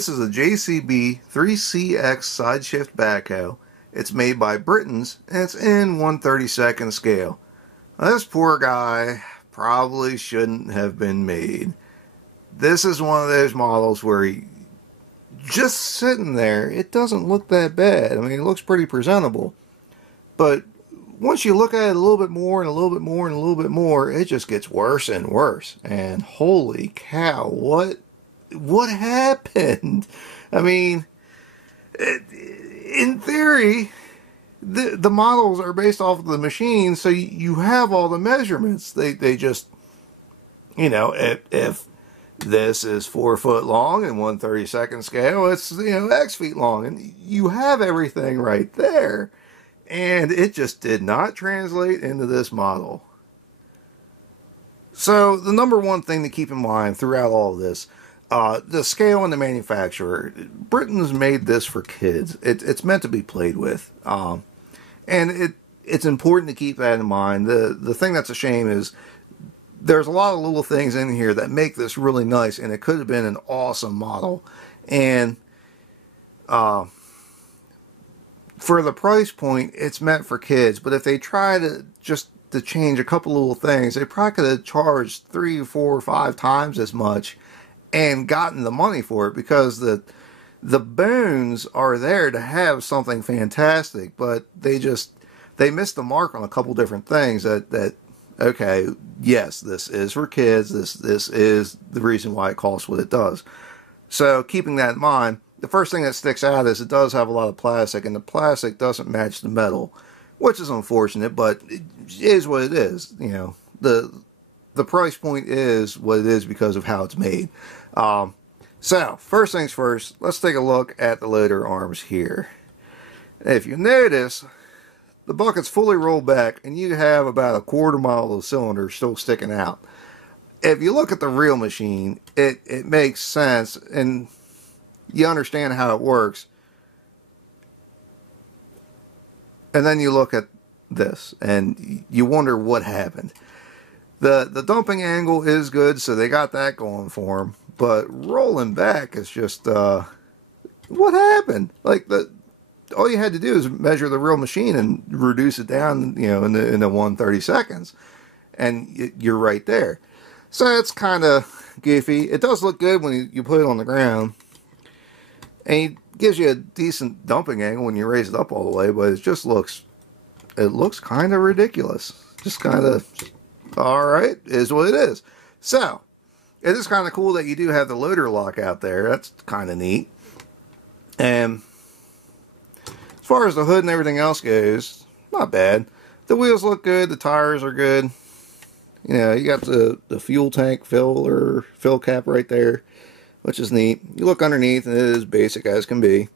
This is a JCB 3CX side shift backhoe. It's made by Britons and it's in 1/32 scale. Now, this poor guy probably shouldn't have been made. This is one of those models where he just sitting there, it doesn't look that bad. I mean, it looks pretty presentable. But once you look at it a little bit more and a little bit more and a little bit more, it just gets worse and worse. And holy cow, what happened? I mean, in theory, the models are based off of the machine, so you have all the measurements. They just, if this is 4 foot long and 1/32 scale, it's, X feet long, and you have everything right there. And it just did not translate into this model. So the number one thing to keep in mind throughout all of this, the scale and the manufacturer. Britons made this for kids. It's meant to be played with. And it's important to keep that in mind. The thing that's a shame is there's a lot of little things in here that make this really nice, and it could have been an awesome model. And for the price point, it's meant for kids. But if they try to change a couple little things, they probably could have charged 3, 4, 5 times as much and gotten the money for it, because the bones are there to have something fantastic, but they missed the mark on a couple different things that okay, yes, this is for kids, this is the reason why it costs what it does. So keeping that in mind, the first thing that sticks out is it does have a lot of plastic, and the plastic doesn't match the metal, which is unfortunate, but it is what it is. The price point is what it is because of how it's made. So, first things first, let's take a look at the loader arms here. If you notice, the bucket's fully rolled back, and you have about a 1/4 mile of the cylinder still sticking out. If you look at the real machine, it makes sense, and you understand how it works. And then you look at this, and you wonder what happened. The dumping angle is good, so they got that going for them. But rolling back is just, what happened? Like, all you had to do is measure the real machine and reduce it down, in the 1/32, and you're right there. So it's kind of goofy. It does look good when you put it on the ground, and it gives you a decent dumping angle when you raise it up all the way. But it looks kind of ridiculous. Just kind of, all right, is what it is. So it is kind of cool that you do have the loader lock out there. That's kind of neat. And as far as the hood and everything else goes, not bad. The wheels look good. The tires are good. You got the fuel tank fill cap right there, which is neat. You look underneath, and it is basic as can be.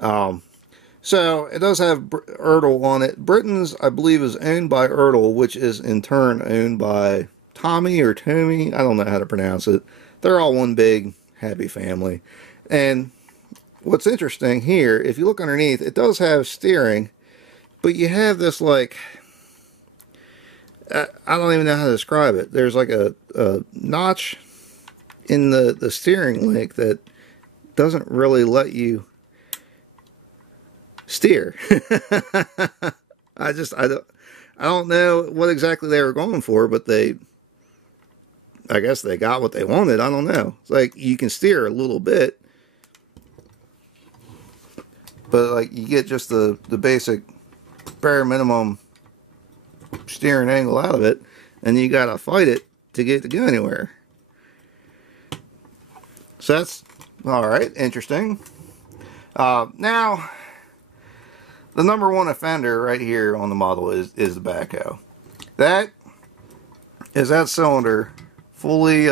So it does have Ertl on it. Britons, I believe, is owned by Ertl, which is in turn owned by Tommy or Tommy. I don't know how to pronounce it. They're all one big happy family. And what's interesting here, if you look underneath, it does have steering, but you have this, like, I don't even know how to describe it. There's like a notch in the steering link that doesn't really let you steer. I don't know what exactly they were going for, but I guess they got what they wanted. I don't know. It's like you can steer a little bit, but like you get just the basic bare minimum steering angle out of it, and you gotta fight it to get it to go anywhere. So that's alright, interesting. Now, the number one offender right here on the model is the backhoe. That is that cylinder fully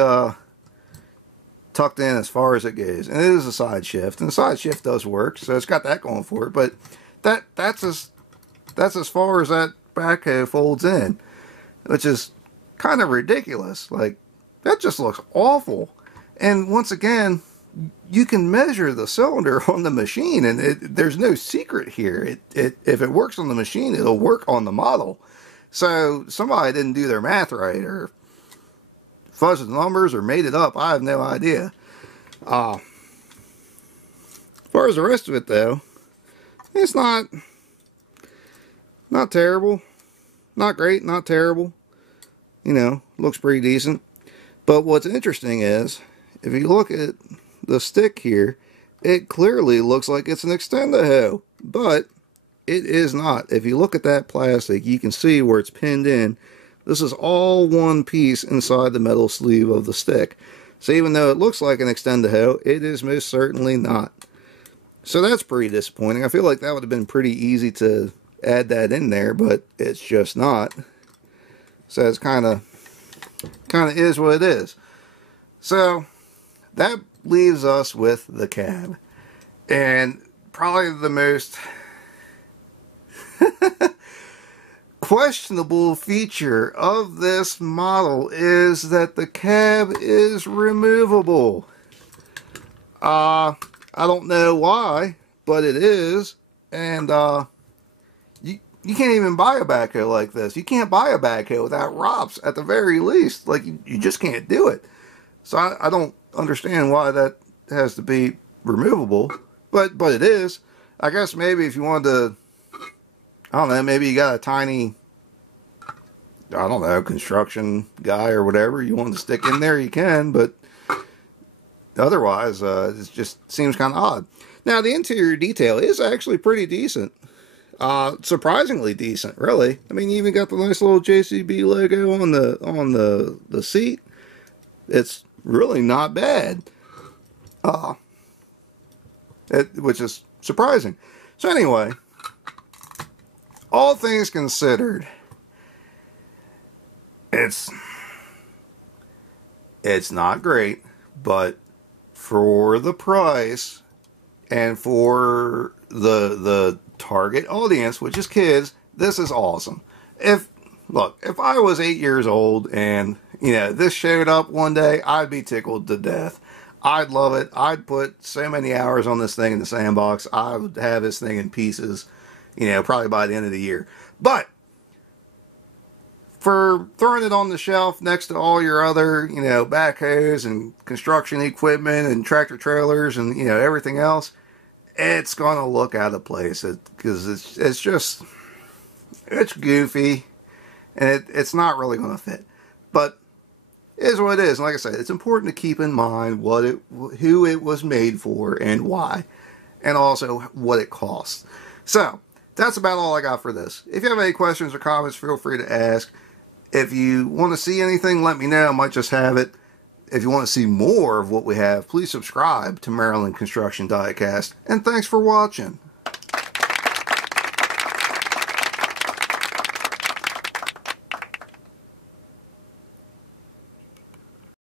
tucked in as far as it goes, and it is a side shift, and the side shift does work, so it's got that going for it. But that's as far as that backhoe folds in, which is kind of ridiculous. Like, that just looks awful. And once again, you can measure the cylinder on the machine, and there's no secret here. If it works on the machine, it'll work on the model. So somebody didn't do their math right, or fudged the numbers, or made it up. I have no idea. far as the rest of it though, it's not terrible. Not great, not terrible. You know, looks pretty decent. But what's interesting is, if you look at the stick here, it clearly looks like it's an extend-a-hoe, but it is not. If you look at that plastic, you can see where it's pinned in. This is all one piece inside the metal sleeve of the stick. So even though it looks like an extend-a-hoe, it is most certainly not. So that's pretty disappointing. I feel like that would have been pretty easy to add that in there, but it's just not. So it's kind of is what it is. So that leaves us with the cab. And probably the most questionable feature of this model is that the cab is removable. I don't know why, but it is. And you can't even buy a backhoe like this. You can't buy a backhoe without ROPS at the very least. Like, you just can't do it. So I don't understand why that has to be removable. But it is. I guess maybe if you wanted to, I don't know, maybe you got a tiny, I don't know, construction guy or whatever you want to stick in there, you can. But otherwise, it just seems kind of odd. Now, the interior detail is actually pretty decent. Surprisingly decent, really. I mean, you even got the nice little JCB logo on the seat. It's really not bad. Which is surprising. So anyway, all things considered, it's not great, but for the price and for the target audience, which is kids, this is awesome. If I was 8 years old and, you know, this showed up one day, I'd be tickled to death. I'd love it. I'd put so many hours on this thing in the sandbox. I would have this thing in pieces, you know, probably by the end of the year. But for throwing it on the shelf next to all your other, you know, backhoes and construction equipment and tractor trailers and, you know, everything else, it's going to look out of place because it's just, it's goofy and it's not really going to fit. But it is what it is. And like I said, it's important to keep in mind who it was made for and why, and also what it costs. So that's about all I got for this. If you have any questions or comments, feel free to ask. If you want to see anything, let me know. I might just have it. If you want to see more of what we have, please subscribe to Maryland Construction Diecast. And thanks for watching.